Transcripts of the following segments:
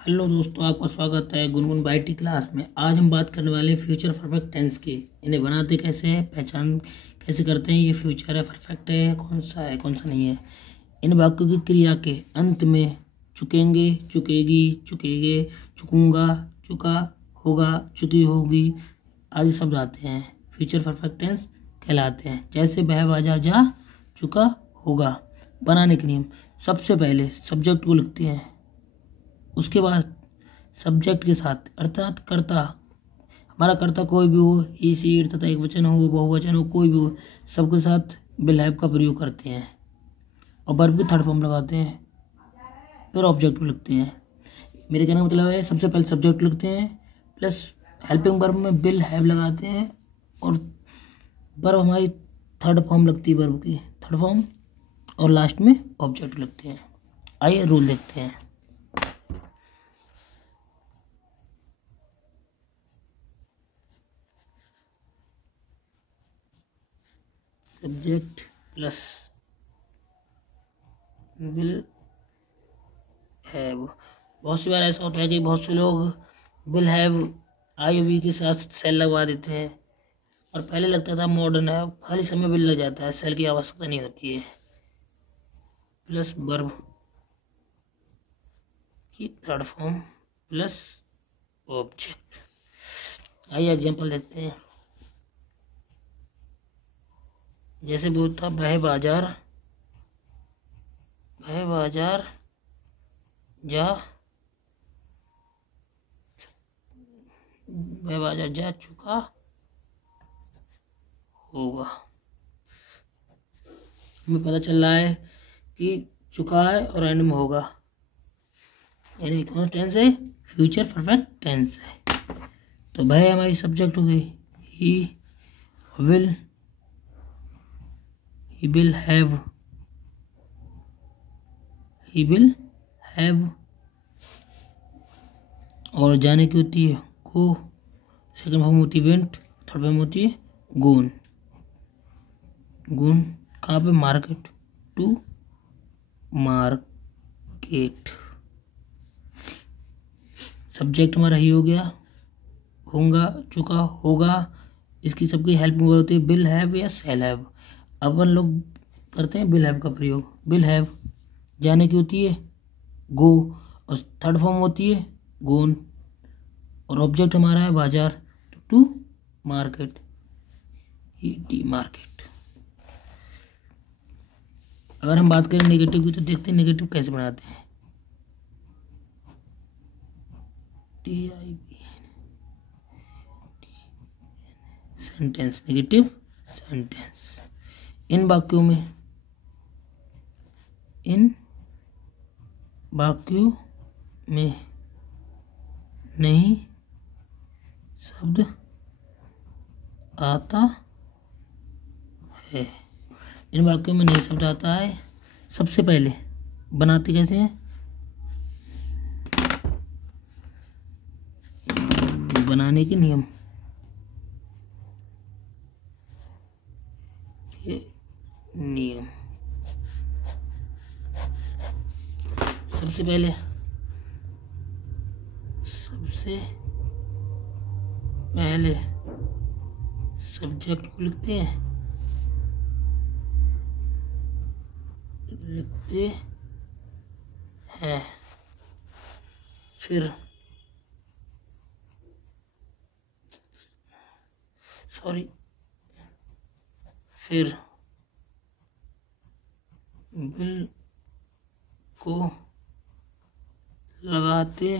Hello दोस्तों, आपका स्वागत है गुनगुन बाईटी क्लास में। आज हम बात करने वाले हैं फ्यूचर परफेक्ट टेंस की। इन्हें बनाते कैसे हैं, पहचान कैसे करते हैं, ये फ्यूचर है, परफेक्ट है, कौन सा नहीं है। इन वाक्यों की क्रिया के अंत में चुकेंगे, चुकेगी, चुकेगे, चुकूंगा, चुका, होगा, चुकी होगी आदि शब्द आते हैं, फ्यूचर परफेक्ट टेंस कहलाते हैं। जैसे वह बाजार जा चुका होगा। बनाने के नियम: सबसे पहले सब्जेक्ट को लिखते हैं, उसके बाद सब्जेक्ट के साथ अर्थात कर्ता, हमारा कर्ता कोई भी हो, ही सी तथा एक वचन हो, बहुवचन हो, कोई भी हो, सबके साथ विल हैव का प्रयोग करते हैं और वर्ब की थर्ड फॉर्म लगाते हैं, फिर ऑब्जेक्ट को लिखते हैं। मेरे कहने का मतलब है सबसे पहले सब्जेक्ट लिखते हैं प्लस हेल्पिंग वर्ब में विल हैव लगाते हैं और वर्ब हमारी थर्ड फॉर्म लगती है, वर्ब की थर्ड फॉर्म, और लास्ट में ऑब्जेक्ट लिखते हैं। आइए रूल देखते हैं। Subject plus will have. बहुत सी बार ऐसा होता है कि बहुत से लोग विल हैव आई वी के साथ सेल लगवा देते हैं, और पहले लगता था मॉडर्न है, खाली समय विल लग जाता है, सेल की आवश्यकता नहीं होती है। प्लस वर्ब की थर्ड फॉर्म प्लस ऑब्जेक्ट। आइए एग्जांपल देखते हैं। जैसे बोलता वह बाजार जा वह बाजार जा चुका होगा। हमें पता चल रहा है कि चुका है और एंड में होगा, यानी कौन सा टेंस है, फ्यूचर परफेक्ट टेंस है। तो वह हमारी सब्जेक्ट हो गई, ही विल हैव, और जाने की होती है गो, सेकंड फॉर्म होती है वेंट, थर्ड फॉर्म होती है गोन। कहाँ पे, मार्केट, टू मार्केट। सब्जेक्ट हमारा ही हो गया, होगा, चुका, होगा, इसकी सबकी हेल्प में होती है विल हैव या शैल हैव। अब अपन लोग करते हैं विल हैव का प्रयोग। विल हैव जाने की होती है गो, और थर्ड फॉर्म होती है गोन, और ऑब्जेक्ट हमारा है बाजार, तो टू मार्केट, मार्केट। अगर हम बात करें नेगेटिव की, तो देखते हैं नेगेटिव कैसे बनाते हैं। Sentence, negative sentence. इन वाक्यों में नहीं शब्द आता है। इन वाक्यों में नहीं शब्द आता है। सबसे पहले बनाते कैसे हैं, बनाने के नियम सबसे पहले सब्जेक्ट को लिखते हैं, फिर विल को लगाते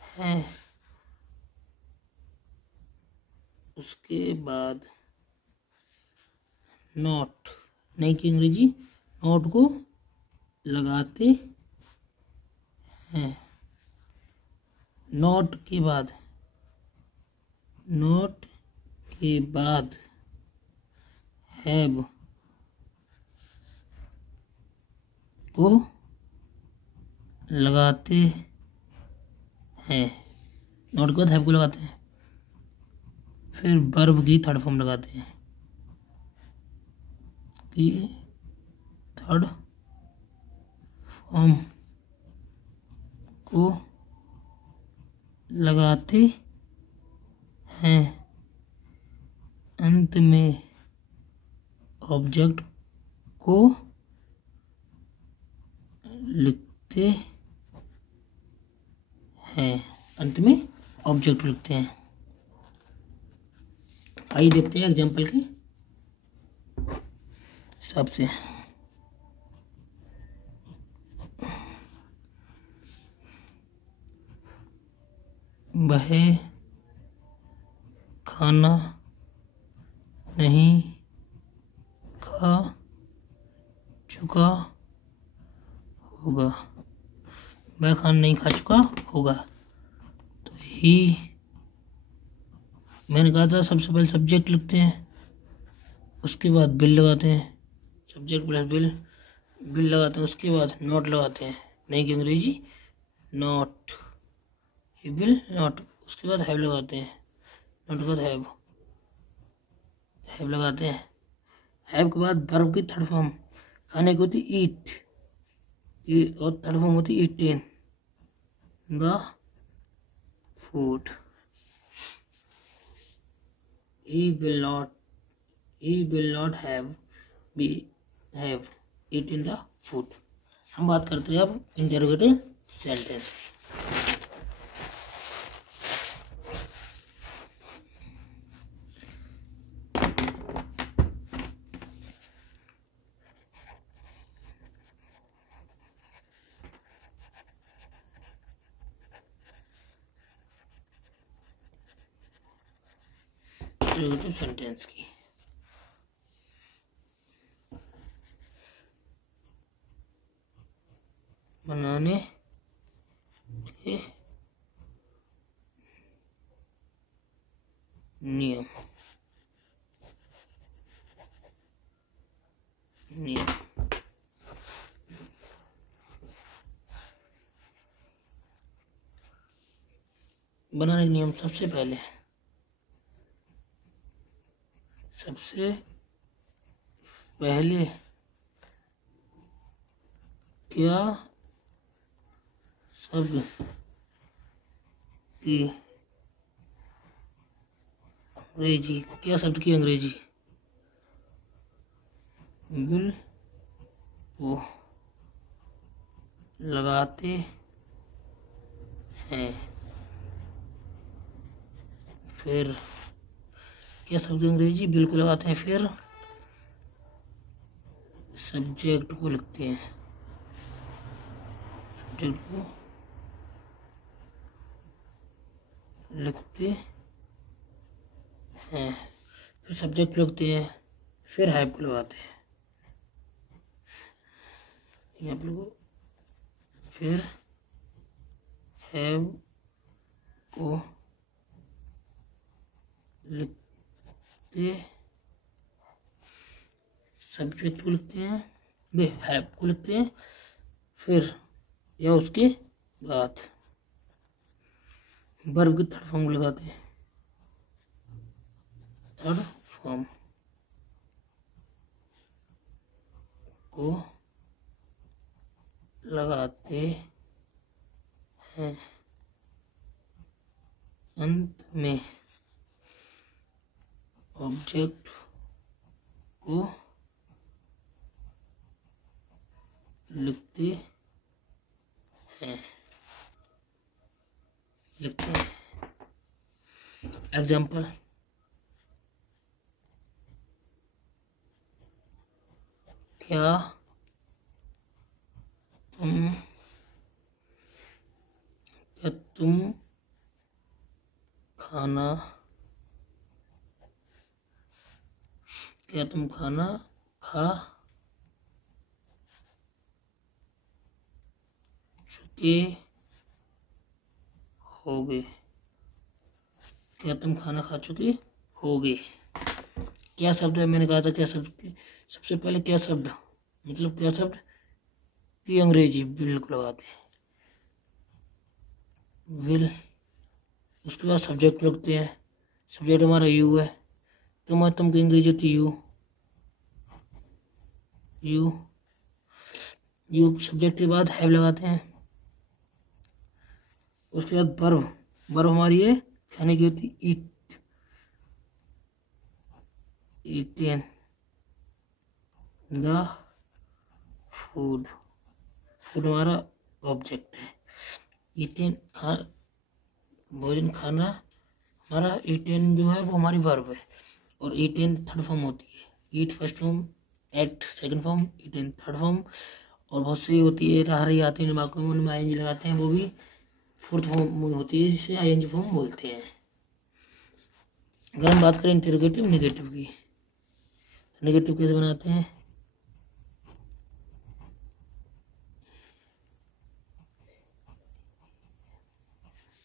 हैं, उसके बाद नॉट, नहीं की अंग्रेजी, नॉट को लगाते हैं। नॉट के बाद हैव को लगाते हैं, नॉट के बाद हैव को लगाते हैं, फिर वर्ब की थर्ड फॉर्म लगाते हैं, की थर्ड फॉर्म को लगाते हैं, अंत में ऑब्जेक्ट को लिखते हैं, अंत में ऑब्जेक्ट लिखते हैं। आइए देखते हैं एग्जाम्पल के हिसाब से। वह खाना नहीं खा चुका होगा। वह खाना नहीं खा चुका होगा। तो ही, मैंने कहा था सबसे पहले सब्जेक्ट लिखते हैं, उसके बाद बिल लगाते हैं, सब्जेक्ट प्लस बिल, बिल लगाते हैं, उसके बाद नोट लगाते हैं, नहीं कि अंग्रेजी नोट, ये बिल नोट, उसके बाद हैव लगाते हैं, नोट के बाद हैव लगाते हैं। हैव के बाद वर्ब की थर्ड फॉर्म खाने की होती ईट, और थर्ड फॉर्म होती eaten the food. He will not have eaten the food। हम बात करते हैं अब इंटरोगेटिव सेंटेंस। इंटरोगेटिव सेंटेंस की बनाने के नियम। बनाने के नियम, सबसे पहले क्या शब्द की अंग्रेजी बिल को लगाते हैं, फिर क्या शब्द की अंग्रेजी बिल को लगाते हैं, फिर सब्जेक्ट को लिखते हैं, सब्जेक्ट को लिखते हैं, फिर सब्जेक्ट लिखते हैं, फिर हैव को लगाते हैं, यहाँ पर फिर हैव को लिखते, सब्जेक्ट को लिखते हैं, वे हैव को लिखते हैं, फिर या उसके बाद वर्ब की थर्ड फॉर्म लगाते हैं, थर्ड फॉर्म को लगाते हैं, अंत में ऑब्जेक्ट को लिखते हैं। एग्जाम्पल, क्या तुम खाना खा चुके होगे। क्या तुम खाना खा चुके होगे। क्या शब्द है, मैंने कहा था क्या शब्द की, सबसे पहले क्या शब्द, मतलब क्या शब्द की अंग्रेजी बिल को लगाते हैं, विल, उसके बाद सब्जेक्ट लगते हैं, सब्जेक्ट हमारा यू है, तुम की अंग्रेजी होती यू, सब्जेक्ट के बाद हैव लगाते हैं, उसके बाद वर्ब, वर्ब हमारी है खाने की होती ईट, ईटेन द फूड, फूड हमारा ऑब्जेक्ट है, ईटेन भोजन खाना हमारा, ईटेन जो है वो हमारी वर्ब है, और ईटेन थर्ड फॉर्म होती है, ईट first form, act second form, eaten third form, और बहुत सी होती है रह रही आती है दिमाग में, उनमें आईएनजी लगाते हैं, वो भी फोर्थ फॉर्म में होती है, जिसे आईएनजी फॉर्म बोलते हैं। अगर हम बात करें इंटरोगेटिव नेगेटिव की, नेगेटिव कैसे बनाते हैं,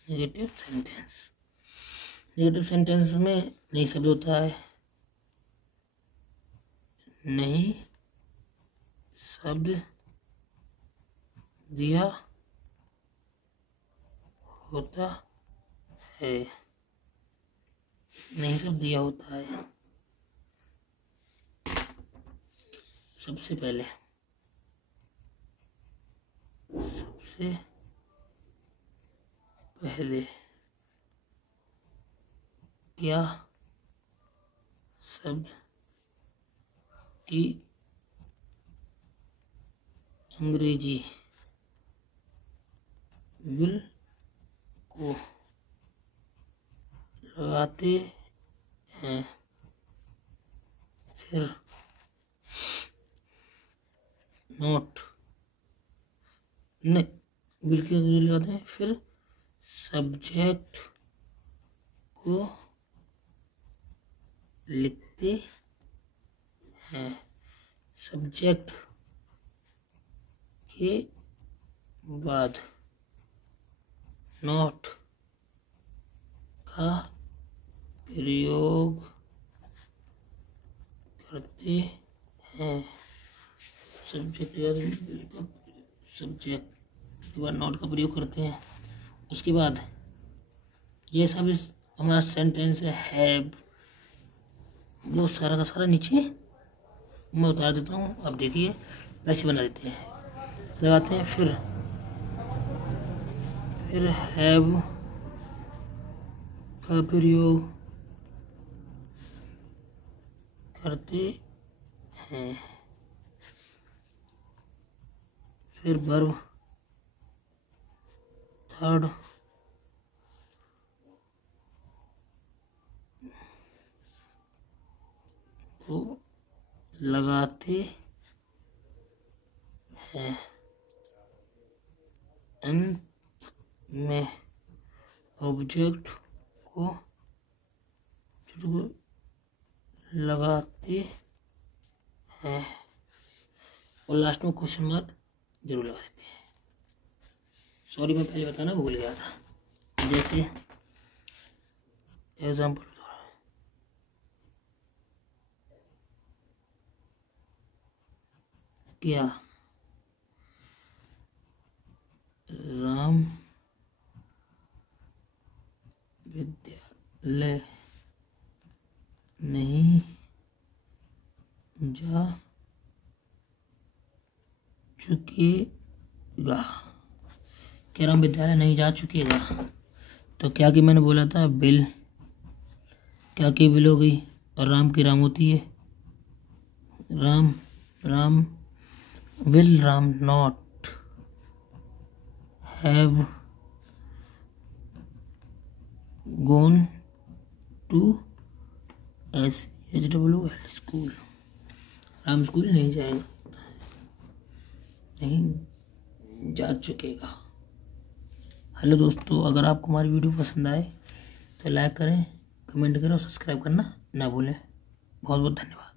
नेगेटिव सेंटेंस, नेगेटिव सेंटेंस में नहीं शब्द होता है, नहीं शब्द दिया होता है, नहीं शब्द दिया होता है। सबसे पहले क्या शब्द की अंग्रेजी विल को लगाते हैं, फिर नोट नहीं विल की अंग्रेजी लगाते हैं, फिर सब्जेक्ट को लिखते हैं, सब्जेक्ट के बाद नॉट का प्रयोग करते हैं, सब्जेक्ट के बाद नॉट का प्रयोग करते हैं। उसके बाद ये सब इस हमारा सेंटेंस है, वो सारा का सारा नीचे मैं उतार देता हूँ, अब देखिए वैसे बना देते हैं, लगाते हैं, फिर हैव का प्रयोग करते हैं, फिर वर्ब थर्ड को लगाते हैं, अंत में ऑब्जेक्ट को लगाते हैं, और लास्ट में क्वेश्चन मार्क जरूर लगा देते हैं। सॉरी मैं पहले बताना भूल गया था, जैसे एग्जाम्पल क्या राम विद्यालय नहीं जा चुकेगा, क्या राम विद्यालय नहीं जा चुकेगा, तो क्या कि मैंने बोला था बिल, क्या की बिल हो गई, और राम की राम होती है, Ram will Ram not have gone to SHWL school, Ram school नहीं जाएगा, नहीं जा चुकेगा। हेलो दोस्तों, अगर आपको हमारी वीडियो पसंद आए तो लाइक करें, कमेंट करें और सब्सक्राइब करना ना भूलें। बहुत बहुत धन्यवाद।